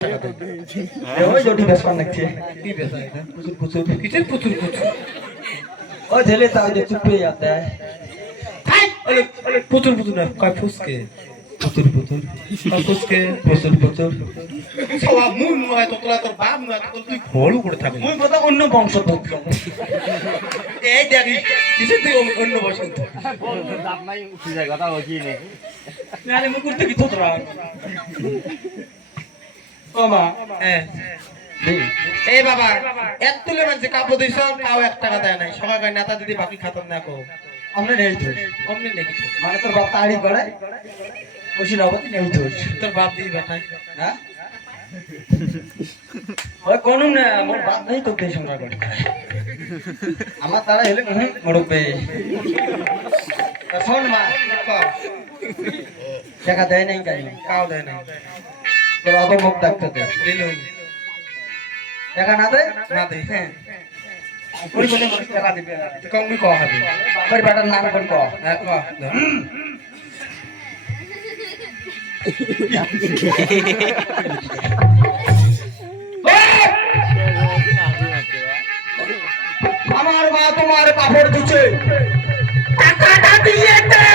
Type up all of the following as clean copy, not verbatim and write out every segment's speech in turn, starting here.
ওই জটি বেসন নাকি কি বেচা এটা? প্রচুর কিসের প্রচুর প্রচুর? ও ঝেলে তাও যে চুপ হয়ে যাতে প্রচুর প্রচুর না, কয় ফুসকে প্রচুর কয় ফুসকে প্রচুর সবা মুই নয় তো তোরা তোর বাপ নয় তো তুই ঘোলু করে থাকবি। মুই কথা অন্য বংশ ভোগ এই দেখি কিসের তুই অন্য বসন্ত দাম নাই উঠে যায় কথা বলছি নেই নালে মুই করতে কি তোরা ও মা হ্যাঁ এই বাবা এত তুলে মানছে কাপড় দিছ কাও 1 টাকা দেয় নাই সবাই কয় নেতা দিদি বাকি খাতম না কো আমরা নেই তো অমনি নেই কিছু মানে তোর বাপ তাড়ি করে ওই নবতি নেই তো তোর বাপ দিই বেটাই হ্যাঁ ওই কোন না মোর বাপ নেই তো কে সংগ্রহ করে আমার তারা হেলে মরবে শোন মা টাকা দেয় নাই কেন কাও দেয় নাই তোর অত মুখ ডাকতে দে দিলুম টাকা না দে না দে হ্যাঁ কই বলে মানুষ টাকা দিবে না তুই কমনি কও হবে বাবার বেটার নাম করে কও হ্যাঁ কও আমার মা তোমার কাপড় দিচ্ছে টাকাটা দিয়ে দে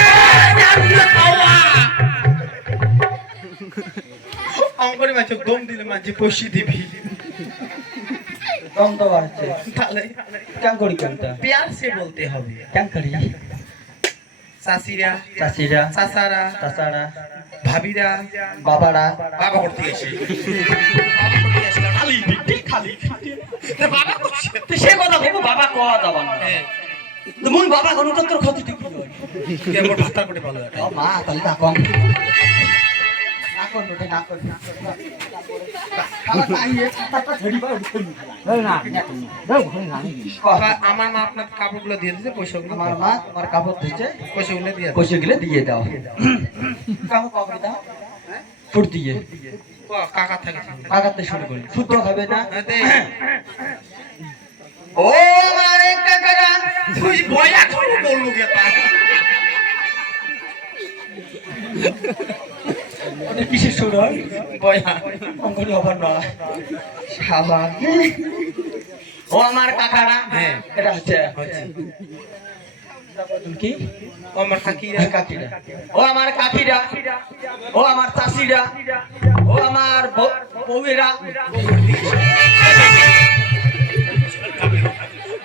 অঙ্করে মাছ দম দিলে মাঝে পয়সা দিবি দম তো আছে তাহলে কেন করি কেনটা प्यार से बोलते হবে কেন করি চাচিরা চাচিরা চাচারা চাচারা ভাবিরা বাবারা বাবা করতে এসে খালি বিটি খালি তে বাবা করছে তো সে কথা বলবো বাবা কোয়া যাবা না হ্যাঁ তো মুই বাবা কোন তোর ক্ষতি ঠিক নয় কেমন হাতা করে ভালো এটা ও মা তাহলে না কম না কোন ওটা না কোন কালা কাইয়ে ছাতা ঝড়ি বা উঠে না দাও ঘরে না আমার মা আপনার কাপড়গুলো দিয়ে দিতে পয়সাগুলো আমার মা তোমার কাপড় দিচ্ছে পয়সাগুলো দিয়ে দাও। পয়সা গিলে দিয়ে দাও কাম কবে দাও ফুট দিয়ে কাকা থাকে কাকাতে শুরু করি শুদ্ধ খাবে না দে ও আমার কাকারা তুই বয়া করে বললু কে তা ওটা কিসের সুর হয় বয়া অঙ্কনি হবার না শাবা ও আমার কাকারা হ্যাঁ। এটা হচ্ছে হচ্ছে কি ও আমার কাকিরা কাকিরা ও আমার কাকিরা ও আমার চাষিরা ও আমার বউয়েরা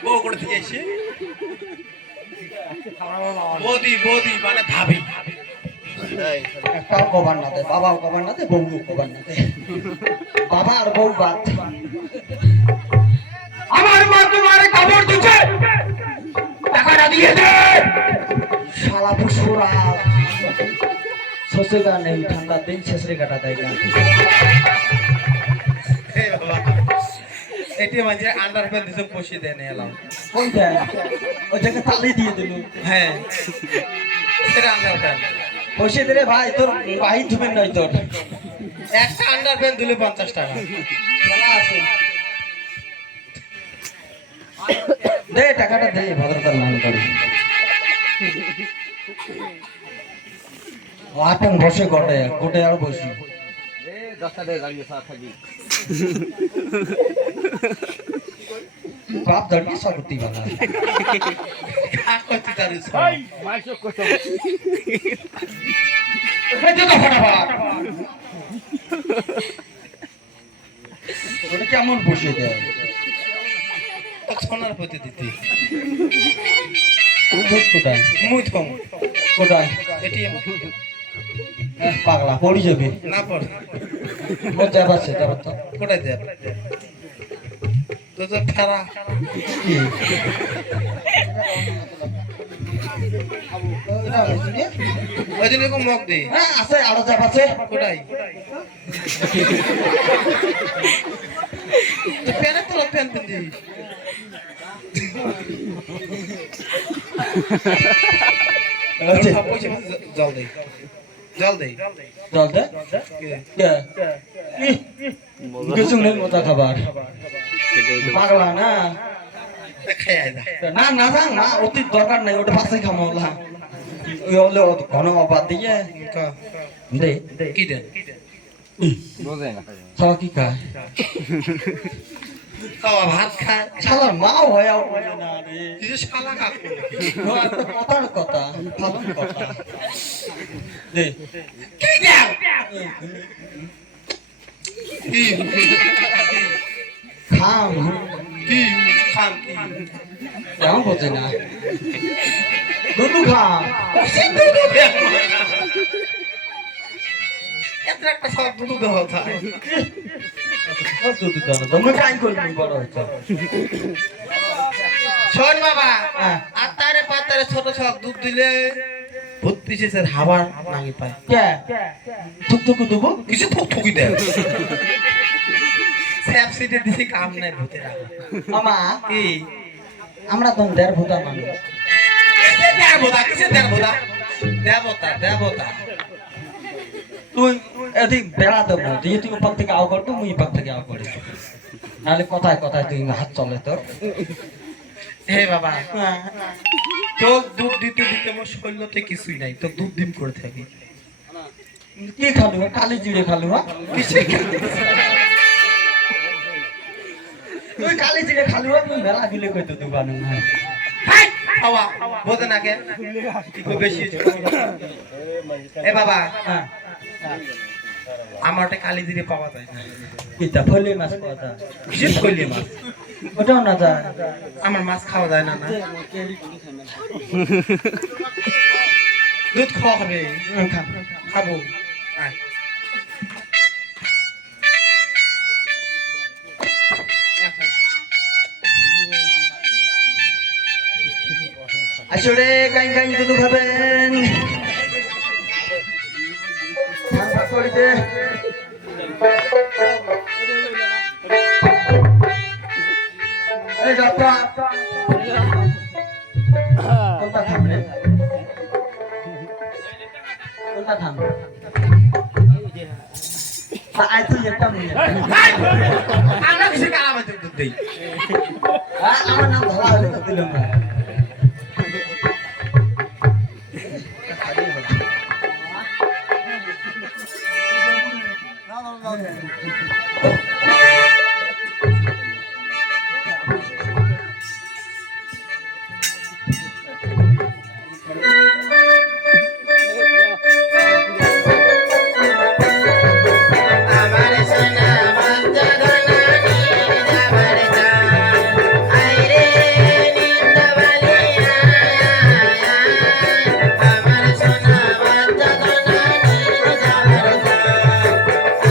বউ করে দিয়েছে বৌদি বৌদি মানে ভাবি একটাও কবার না দেয় বাবাও কবার না দেয় বউও কবার না দেয় বাবা আর বউ বাদ আমার মা তোমার কাপড় দিচ্ছে টাকাটা দিয়ে দে শালা পুষ্পরা সসে গা নেই ঠান্ডা দিন শেষরে কাটা দেয় গা এই বাবা এটি মানে আন্ডারপ্যান্ট দিতে পয়সা দেয় না এলাম কোনটা ওই জায়গায় তালি দিয়ে দিল হ্যাঁ এটা আন্ডারপ্যান্ট পয়সা দে রে ভাই তোর ভাই ধুবেন নয় তোর একটা আন্ডারপ্যান্ট দিলে 50 টাকা খেলা আছে দে টাকাটা দে ভদ্রতার নাম করে আটন বসে গটে গোটে আর বসি এ 10টা দে গাড়ি সাথ থাকি বাপ দাঁড়িয়ে সরতি বানা কাক করতে তারে ভাই মাইছো কত এই যে তো ফটাফট ওটা কেমন বসে দেয় সোনার প্রতি দিতে কোথায় মুই থম কোথায় এটিএম পাগলা পড়ি যাবে না পড় ও যাবার সে যাবার তো কোথায় দেব তো তো খারা কি ওই দিন এরকম মগ দে হ্যাঁ আছে আরো যাব আছে কোথায় তো প্যানে তো প্যান পেন দি আছে জল দে জল দে জল দে কে কিছু নেই মতো খাবার পাগলা না খাই দা না না যাং না অতি দরকার নাই ওটা পাশে খামলা ওই হলে ঘন বাদ দিয়ে কা দে কি দেন বোঝে না শালা কি খায় খাওয়া ভাত খায় শালার মা হয় না রে কিছু শালা কাকু কথার কথা ভালো কথা দে কি দাও কি খাম কি খাম কি এমন বোঝে না দুধু খাম এত একটা সব দুধ দেওয়া থাকে দুধু দাও তুমি কাই করবি বড় হচ্ছে শোন বাবা হ্যাঁ। আত্মারে পাতারে ছোট সব দুধ দিলে ভূত পিছিয়ে হাবার নাকি পায় কে থুকথুকু দেবো কিছু থুকি দেয় স্যাপ সিটে দিছি কাম নাই ভূতের মামা কি আমরা তো দেড় মানুষ দেবতা কিসে দেবতা দেবতা দেবতা তুই এদিক বেড়া দেবো দিয়ে তুই ওপাক থেকে আও করবো মুই এপাক থেকে আও করি নাহলে কথায় কথায় তুই হাত চলে তোর হে বাবা তোর দুধ দিতে দিতে আমার শরীরতে কিছুই নাই তোর দুধ ডিম করে থাকি কি খালু কালি জিরে খালু হ্যাঁ কিসে খালি? তুই কালি জিরে খালু তুই মেলা গিলে কইতো দোকানে হাই! খাওয়া বোঝে না কে একটু বেশি হয়েছে। এ বাবা হ্যাঁ আমার ওটা কালি জিরে পাওয়া যায় না কিতা ফলে মাছ কথা কিসের করলি মাছ ওটাও না যায় আমার মাছ খাওয়া যায় না না দুধ খাওয়া হবে খাবো আয়। আসলে কাই কাই দুধ খাবেন ঠান্ডা করিতে এই ডাক্তার কোনটা থামলে কোনটা থামলে আয় তুই একটা মিনিট হাই! আমরা কিসে কালামাতে দুধ দেই আমার নাম ধরা হলে তো দিলাম না আমার সোনা বাচ্চা দানা নিয়ে যাবার চান আইরে নিন্দবালি আমার সোনা বাচ্চা দানা নিয়ে যাবার চান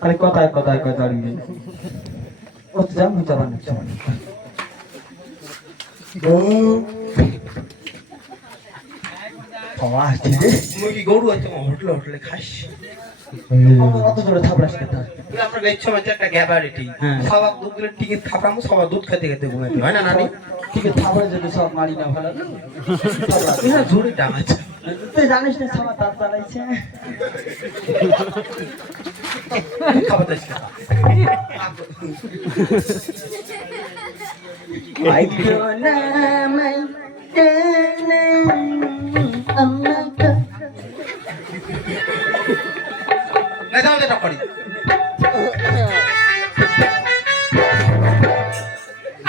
খালি কথায় কথায় কয় দাঁড়িয়ে ও তো যা মুই যাবা না খাওয়া আসছি রে মুরগি গরু আছে হোটেলে হোটেলে খাস অত জোরে থাপড়াস কেন আমরা লেচ্ছ মাঝে একটা গ্যাবারিটি হ্যাঁ। সবার দুধ গুলো টিকিট খাবো সবার দুধ খেতে খেতে ঘুমাতে হয় না নানি ঠিক আছে থাপড়ে যদি সব মারি না ভালো হ্যাঁ ঝুড়ি দাম আছে তুই জানিস না সবার তার চালাইছে খাবার Das I don't know my না যাও এটা করি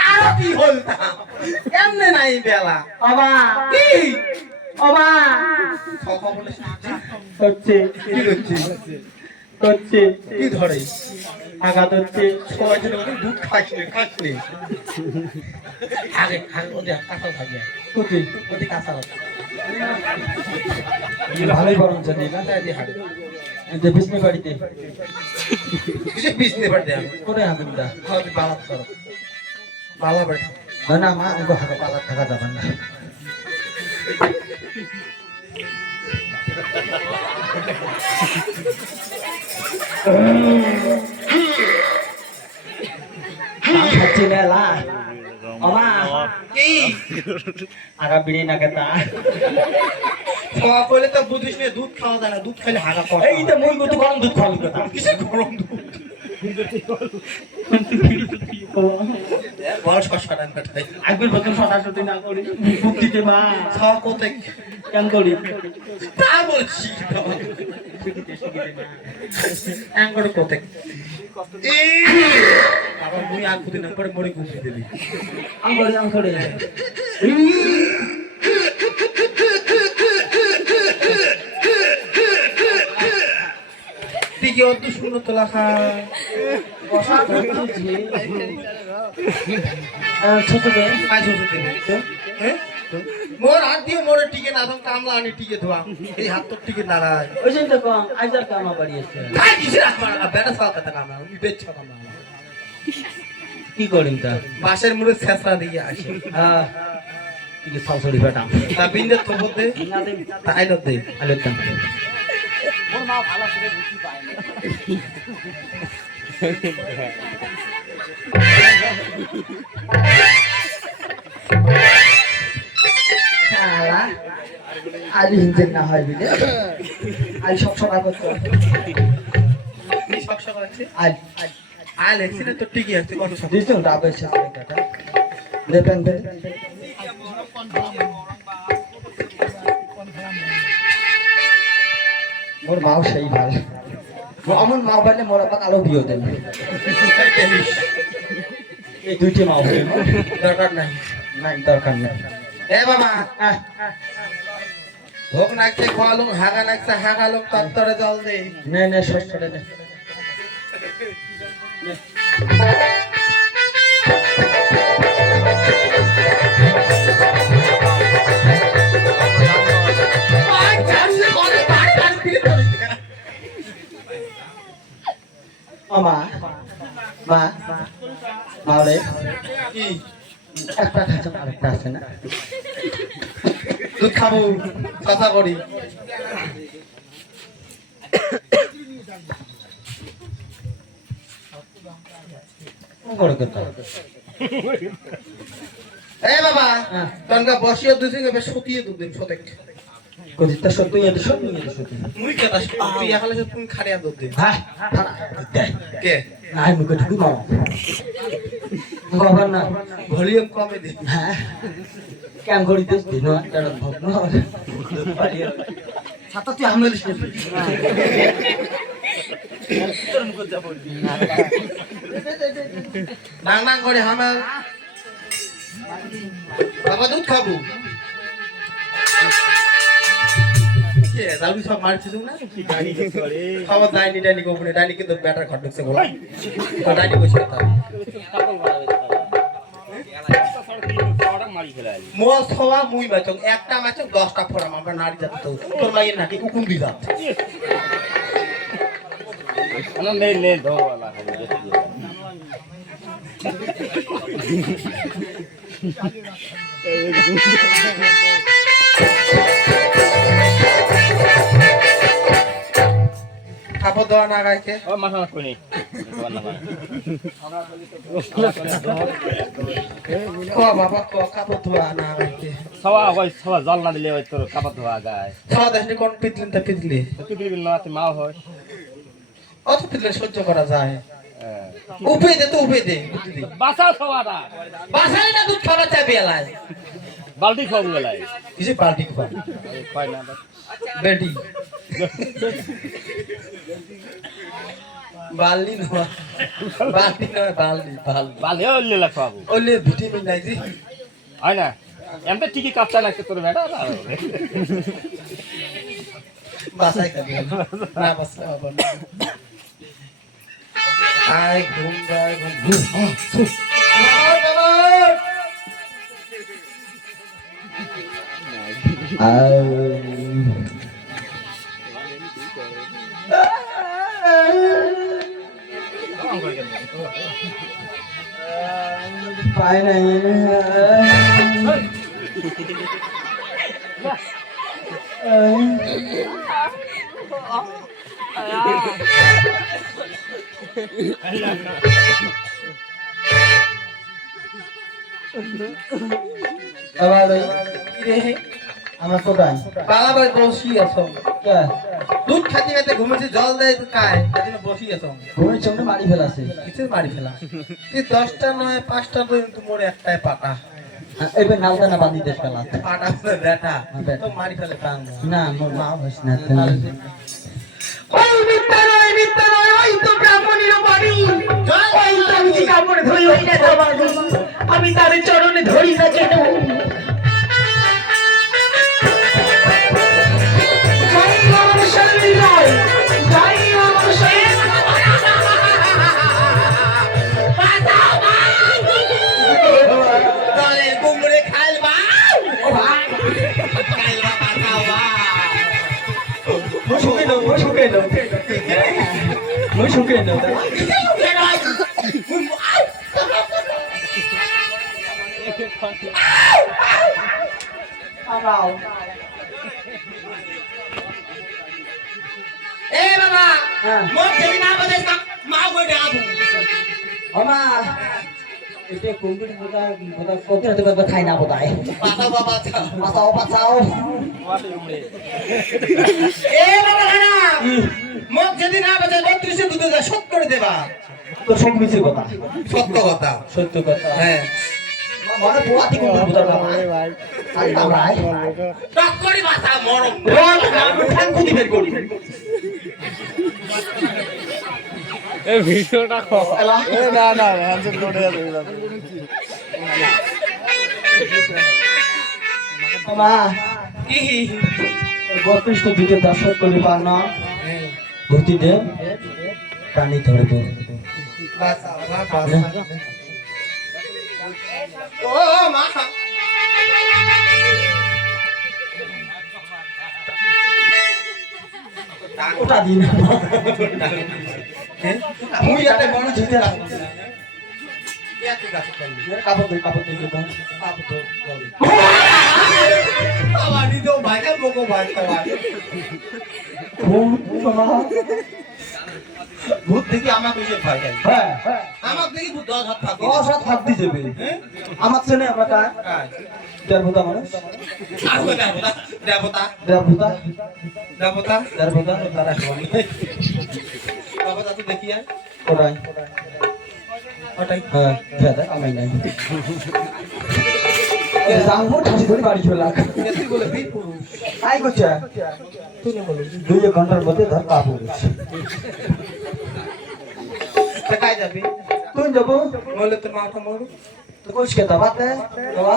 আর কি হল এমনে নাই বেলা বাবা কি বাবা কথা বলে হচ্ছে কি হচ্ছে হচ্ছে কি ধরে আঘাত হচ্ছে সবাই যেন বলে, দুধ খাসনি আগে আগে ওদের কাঁচা থাকবে কুতি ওদের কাঁচা ভালোই বরং জানি না দিয়ে হাড়ে যে বিষ্ণু বাড়িতে কিছু বিষ নিয়ে পারতে হবে করে হাবিন দা হয়তো বালা করো বালা বাড়ি না মা ওকে হাতে পালা থাকা যাবে না খাচ্ছি মেলা আমা কি আগা বিড়ি না কেতা খাওয়া করলে তো বুঝিস না দুধ খাওয়া যায় না দুধ খেলে হাগা পড়ে এই তো মই গত গরম দুধ খাওয়াবি কথা কিসের গরম দুধ বল শশাটান কাটাই একবার প্রথম সটাসটি না করি বুক দিতে মা খাওয়া কোথায় কেন করি তা বলছি অ্যাঙ্গর কোথায় আবার মুই আর কুদিন পরে মরে গুছি দিবি আঙ্গরে টিকে অত সুন্দর তো লেখা ছোট আজ হতে দিবি হ্যাঁ মোর হাত দিয়ে মোরে টিকে না দম কামলা আনি টিকে ধোয়া এই হাত তো টিকে নাড়ায় ওই জন্য তো কম আইজার কামা বাড়িয়েছে তাই কিসের আমার বেটা সাল কথা কামলা আমি বেচ্ছ কামলা কি করিম তা বাসের মুড়ে ছেঁচড়া দিয়ে আসে হ্যাঁ কি ফালসড়ি বেটা তা বিন্দে থবো দে তাই লো দে আলো তা মোর মা ভালো করে বুঝি পায় না শালা আজ হিনজেন না হয় বিলে আজ সব সকাল করতে কি সব সকাল আছে আজ আল এক্সিডেন্ট তো ঠিকই আছে কত সব দিছো ডাবে শেষ কাটা দেবেন দে মোর মাও সেই ভালো আমার মা বলে মোর আবার আলো বিয়ে দেন এই দুইটি মা হয়ে দরকার নাই নাই দরকার নেই এ বাবা ভোগ নাকছে খোয়ালুম হাগা নাকছে হাগালুম তত্তরে জল দে নে নে ষষ্ঠরে নে মা মা মারে কি একটা খাচ্ছ আরেকটা আছে না দুধ খাবো চাচা করি বড় কথা এ বাবা হ্যাঁ। তনকা বসিয়ে দুধ থেকে সতিয়ে দুধ দিন সতেক কদিটা সত্যি এটা সত্যি এটা সত্যি মুই কেতা তুই এখানে তুমি খারিয়া দুধ দিন হ্যাঁ কে নাই মুখে ঢুকি মাও বাবা না ভলিউম কমে দে হ্যাঁ কেন করিতেছ দিন তার ভগ্ন ছাতা তুই আমলে দিস নাং নাং করে আমার বাবা দুধ খাবো কে দাবি সব মারছিস না খাবার ডাইনি ডাইনি কোপনে ডাইনি কিন্তু ব্যাটার ঘর ঢুকছে বলা ডাইনি বসে কথা মোজ হওয়া মুই বাচক একটা মাচক 10টা ফোরাম আমরা নারী জাত তো তোর মাইয়ের নাকি উকুম বিজাত কাপড় দেওয়া না গাইছে বাবা কাপড় ধোয়া না গাইছে সবা জল না দিলে ওই তোর কাপড় ধোয়া গায় সব দেশে কোন পিতলেন তা পিতলি তুই না মাও হয় অত পিতলে সহ্য করা যায় উপে দে তো উপে দে বাসাও সবাটা বাসাই না দুধ খাওয়া চাবি এলাই বালতি খাবো গেলাই কিসে পার্টি খা পাই না বেটি বালি নয় বালি নয় বালি বালি বালে ওলে লা খাবো ওলে ভিটামিন নাই জি হয় না এমতে ঠিকই কাপটা লাগছে তোর বেটা বাসাই খাবি না বাসা বাবা আয় ঘুম যায় ঘুম পাই নাই আমরা কোথায় বাবা বসি আছো দুধ খাতি খাতে ঘুমেছে জল দেয় খায় এজন্য বসি আছো ঘুমের সামনে মারি ফেলাছে কিসের মারি ফেলা তুই 10টা নয় 5টা পর্যন্ত মোর একটাই পাটা এবার নালদা না বাঁধি দেশ ফেলা পাটা বলে বেটা তো মারি ফেলে প্রাণ না মোর মা হইস না ওই মিথ্যা নয় ওই তো ব্রাহ্মণের বাড়ি ওই তো আমি যে কাপড় ধরি ওই না তোমার আমি তার চরণে ধরি না কেন জয় আমার শরীর নয় জয় আমার শরীর তালে কুমড়ে খাইলবা ও ভাই খাইলবা বাবা শুকে দাও এ বাবা মোর যদি না বলে মা বলে আবু আমা এটা কোম্পানি বোধা কত তো খাই না বোধহয় বাবা বাবা বাঁচাও এ বাবা না মোর যদি না বলে 32 দুধ দা শত করে দেবা তো সব মিছে কথা সত্য কথা হ্যাঁ মানে পোয়াতি কোন বোধা ভাই আরে ভাই টক করে বাসা মরম ঠাঙ্কু দিবেন করি এই ভিডিওটা না হ্যান্ডসেট করে মা কি 32 তো দিতে দর্শক করি পার না ভর্তি দে পানি ধরবো বাসা ও মা ওটা দিন মুই একটা বড় ঝুঁতে রাখো কাপড় দিই আবার দিও ভাইটা বকো ভাই তোমার ভূত দেখি আমাকে এসে ভয় খাই হ্যাঁ আমাকে দেখি ভূত 10 হাত থাকে 10 হাত হাত দিয়ে যাবে আমার চেনে আমরা কা দেবতা মানুষ দেবতা দেবতা তারা সবাই দেবতা তো দেখি আর কোরাই ওটাই হ্যাঁ দাদা আমি নাই জানবো ঠাসি ধরে বাড়ি চলে লাগ তুই বলে বীর পুরুষ আই করছে তুই না বলো 2 ঘন্টার মধ্যে ধর কাপড় কোথায় যাবি তুই যাবো বলে তোর মাথা মরু তো কোশ কে দাবাতে বাবা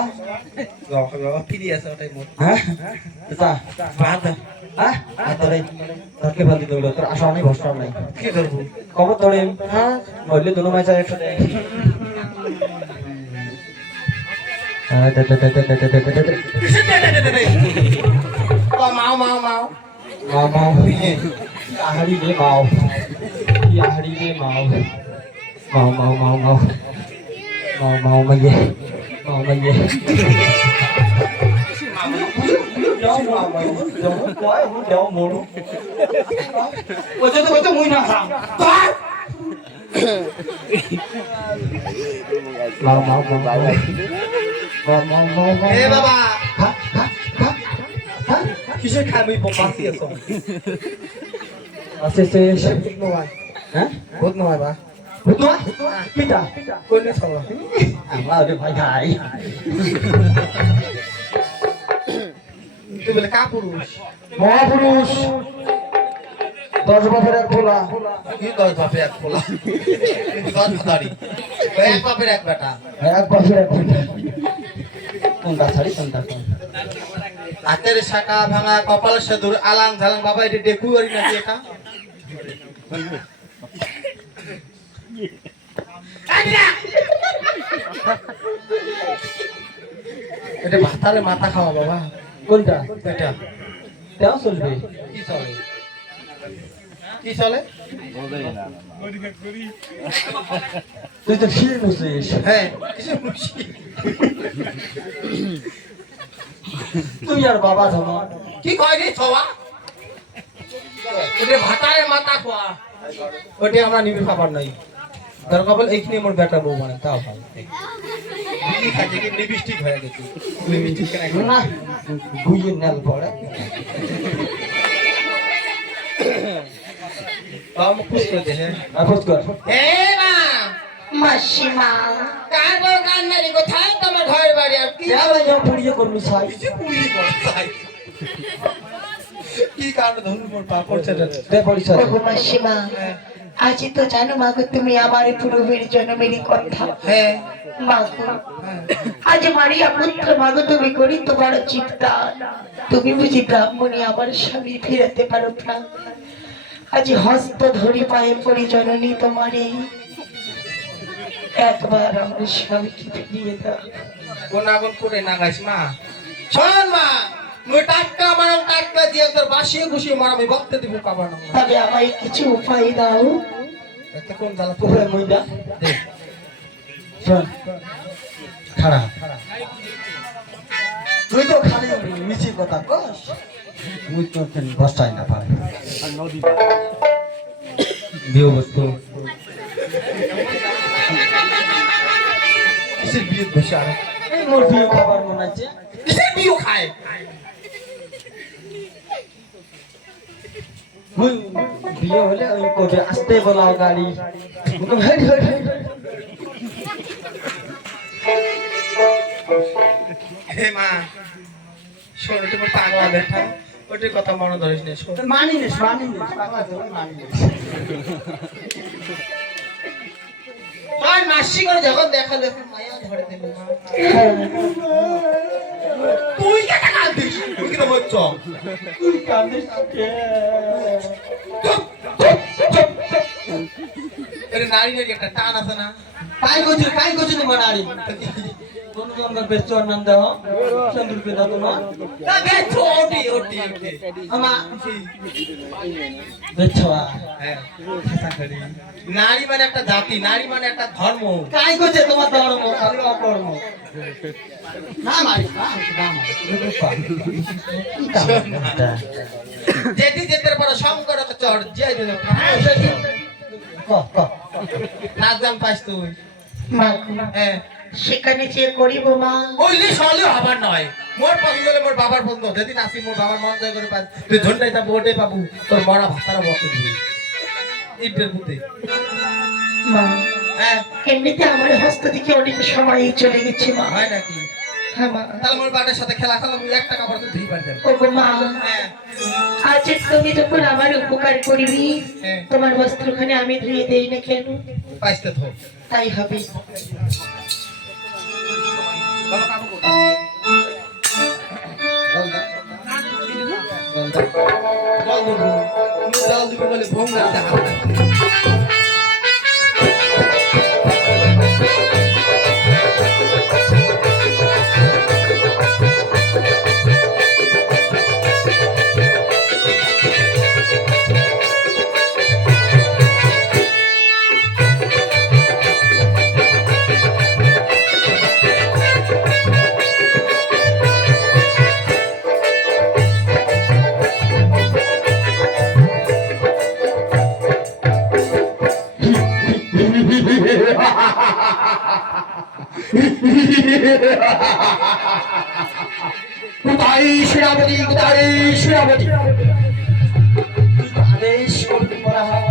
বাবা ফিরে আসে ওটাই মর হ্যাঁ তা বাদ হ্যাঁ আতরে ধরকে বাঁধি দৌড় তোর আশা নাই ভরসা নাই কি করবো কবর ধরে হ্যাঁ বললে দুনো মাইচা একসাথে মাও মাও মাও মাও মাও আহারি রে মাও আহারি রে মাও মাও মাও মাও মাও মাও মাও মাইয়ে মাও মাইয়ে যাও মাও মাও যাও কয় ও যাও মোড়ো ও তো মুই না খাম মাও মাও মাও মাও মাও মাও মাও এ বাবা হ্যাঁ হ্যাঁ হ্যাঁ কিসের খাবি বাসি আছো আছে সে নয় হ্যাঁ বহুত নয় বা বুঝলো পিতা কইলে চলো আমরা ওরে ভাই ভাই তুই বলে কা পুরুষ মহাপুরুষ 10 বছরের এক পোলা কি 10 বাপে এক পোলা 10 ভাতারি এক বাপের এক বেটা এক বছরের এক পোলা কোনটা ছাড়ি কোনটা হাতের শাখা ভাঙা কপাল সেদুর আলাং ঝালাং বাবা এটা দেখু আর নাকি এটা এটা ভাতারে মাথা খাওয়া বাবা কোনটা এটা তেও চলবে কি চলে কি চলে তুই তো ফিরে বসিস হ্যাঁ কিছু খুশি তুই আর বাবা ধমা কি কয় রে ছওয়া ওটা ভাতারে মাথা খোয়া ওটা আমরা নিবি খাবার নাই দরকার বল এইখানে মোর বেটা বউ মানে তাও ভালো বিলি খাচ্ছে কি লিপস্টিক হয়ে গেছে লিপস্টিক কেন এখন না গুইয়ে নেল পড়ে বাবা মুখ খুশ করে দে হ্যাঁ খোঁজ কর এ মা মাসিমা কার বউ কার নারী কোথায় তোমার ঘর বাড়ি আর কি কেন যাও পুড়িয়ে করবি ছাই কিছু পুরি করছাই কি কারণ ধরু মোর পা করছে দে পরিচয় ওগো মাসিমা আজ তো জানো মাগো তুমি আমার পূর্বের জন্মেরই কথা হ্যাঁ মাগো আজ মারিয়া পুত্র মাগো তুমি করি তোমার চিৎকার তুমি বুঝি ব্রাহ্মণী আমার স্বামী ফিরাতে পারো প্রাণ আজ হস্ত ধরি পায়ে পড়ি জননী তোমারে একবার আমার স্বামীকে ফিরিয়ে দাও কোন আগুন করে না গাইস মা শোন মা মুই টাটকা মারাম টাটকা দিয়ে তোর বাসিয়ে খুশিয়ে মারাম আমি বক্তে দিব কাবার না তবে আমায় কিছু উপায় দাও এত কোন জ্বালা তো পুরে মইদা দে শোন খাড়া তুই তো খালি মিছি কথা কস মুই তো কেন বসাই না পারে বিয়ে বস্তু কিসের বিয়ে বসে আর এই মোর বিয়ে খাবার মনে আছে কিসের বিয়ে খায় মুই বিয়ে হলে ওই কবে আসতে বলাও গাড়ি মুকে ভাই ভাই হে মা শোন তুমি পাগলা বেটা ওটার কথা মনে ধরিস না শোন মানিস পাগলা তো মানিস আর মাসি করে যখন দেখালো মায়া ধরে দিল মা তুই কে টাকা দিস তুই কি তো বলছ তুই কাঁদিস কে আরে নারী নারী একটা টান আছে না কাই কইছিস তোমার নারী কোন জঙ্গল বেচ নাম দাও চন্দ্র পে দাও না না বেচো ওটি ওটি আমা বেচবা হ্যাঁ খাসা করি নারী মানে একটা জাতি নারী মানে একটা ধর্ম কাই কইছে তোমার ধর্ম খালি অকর্ম না মারি না যেতে যেতে পর সংকট চড় যাই দে ক ক নাচ গান পাইস তুই মা হ্যাঁ সেখানে যে করিব মা ওইলি সলে হবার নয় মোর পছন্দ হলে মোর বাবার পছন্দ যেদিন আসি মোর বাবার মন জয় করে পাস তুই ঝন্ডাই তা বোটে পাবো তোর মরা ভাতারা বসে দিবি ইটের বুদ্ধি মা হ্যাঁ এমনিতে আমার হস্ত থেকে অনেক সময় চলে গেছে মা হয় নাকি হ্যাঁ মা তাহলে মোর বাবার সাথে খেলা খেলা আমি 1 টাকা পড়তে ধুই পারতাম ওগো মা হ্যাঁ আজ তুমি যখন আমার উপকার করবি হ্যাঁ। তোমার বস্ত্রখানে আমি ধুয়ে দেই না কেন পাইতে তো তাই হবে বলো কাম করো জল দেবো জল দিবে বলে ভোম লাগতে হবে কোথায় সেনাপতি, কোথায় সেনাপতি? আদেশ করতে বলা হয়।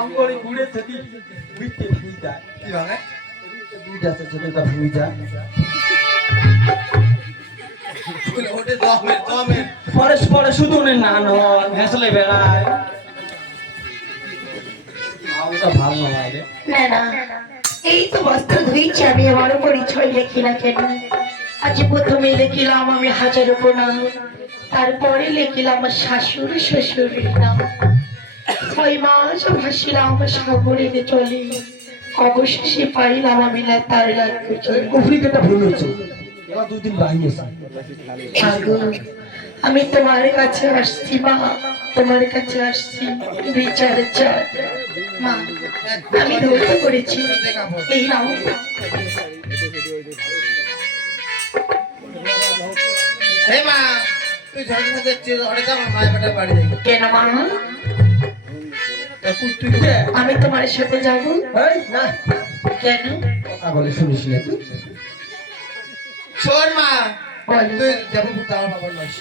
আমগরি ঘুরে যদি বুঝতে ভুই যায় কি ভাঙে দুই যাচ্ছে যদি এটা ভুই যায় ওটা জমের জমের পরে শুধু না নয় ভেসলে বেড়ায় ওটা ভালো নয় রে। না না, এই তো বস্ত্র ধুইছি আমি, আমার পরিচয় লিখি না কেন? আজ প্রথমে লিখিলাম আমি হাজার প্রণাম, তারপরে লিখিলাম আমার শাশুড় শ্বশুরের নাম। 6 মাস ভাসিলাম সাগরের চলে, অবশেষে পাইলাম আমি না তার লাগছে। কুফরিকেটা ভুল হচ্ছে এবার 2 দিন বাইরেছে আগো, আমি তোমার কাছে আসছি মা, তোমার কাছে আসছি বিচার চাই মা। আমি ধৈর্য করেছি, এই নাও। হে মা, তুই ঝড় যাচ্ছিস, অনেক আমার মায়ের বেটার বাড়ি যাই। কেন মা? তুই কে? আমি তোমার সাথে যাব। এই না কেন? কথা বলে শুনিস না তুই শোন মা, বল। তুই যাবো পুত্র আমার বাবার নস।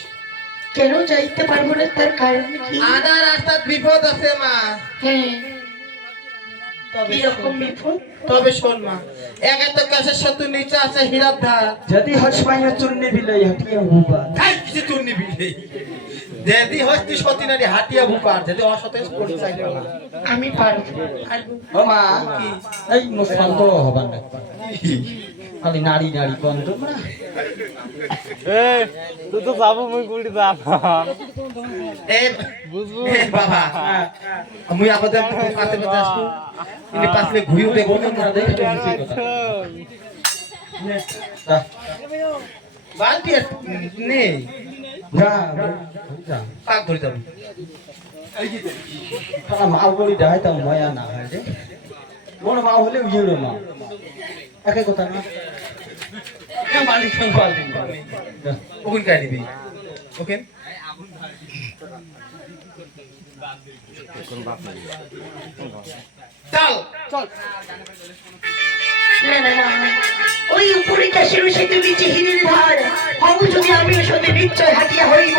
কেন যাইতে পারবো না, তার কারণ কি? আধা রাস্তার বিপদ আছে মা। হ্যাঁ, কিরকম বিপদ? তবে শোন মা, একে তো কাছের শত্রু, নিচে আছে হীরার ধার। যদি হস পাইয়া চুন্নি দিলে হাটিয়ে হুবা তাই কিছু তুই নিবি নেই। যদি হস তুই সতী নারী হাটিয়া বুপার, যদি অসতেজ করতে চাইলে না। আমি পারবো পারবো। ও মা এই মুসলমান তো হবার না খালি নারী নারী বন্ধ না এই তুই তো যাবো মুই গুলি যাব এ এ বাবা, আমি আপাতত কাছে কাছে আসবো। ইনি পাশে ঘুরি উঠে বলতে না দেখে তো মিছে কথা। যা বালতি নেই, যা যা পাক ধরে যাবো। তারা মা বলি দেয় তা ময়া না হয় রে মন মা হলে উইড়ো মা একে কথা না মালিক পাল্টি ওখানে কাই নিবি ওকে। চল চল। না না না, ওই উপরে চাষের সাথে নিচে হিরের ধার, হবু যদি আমিও সাথে নিশ্চয় হাতিয়া হইব।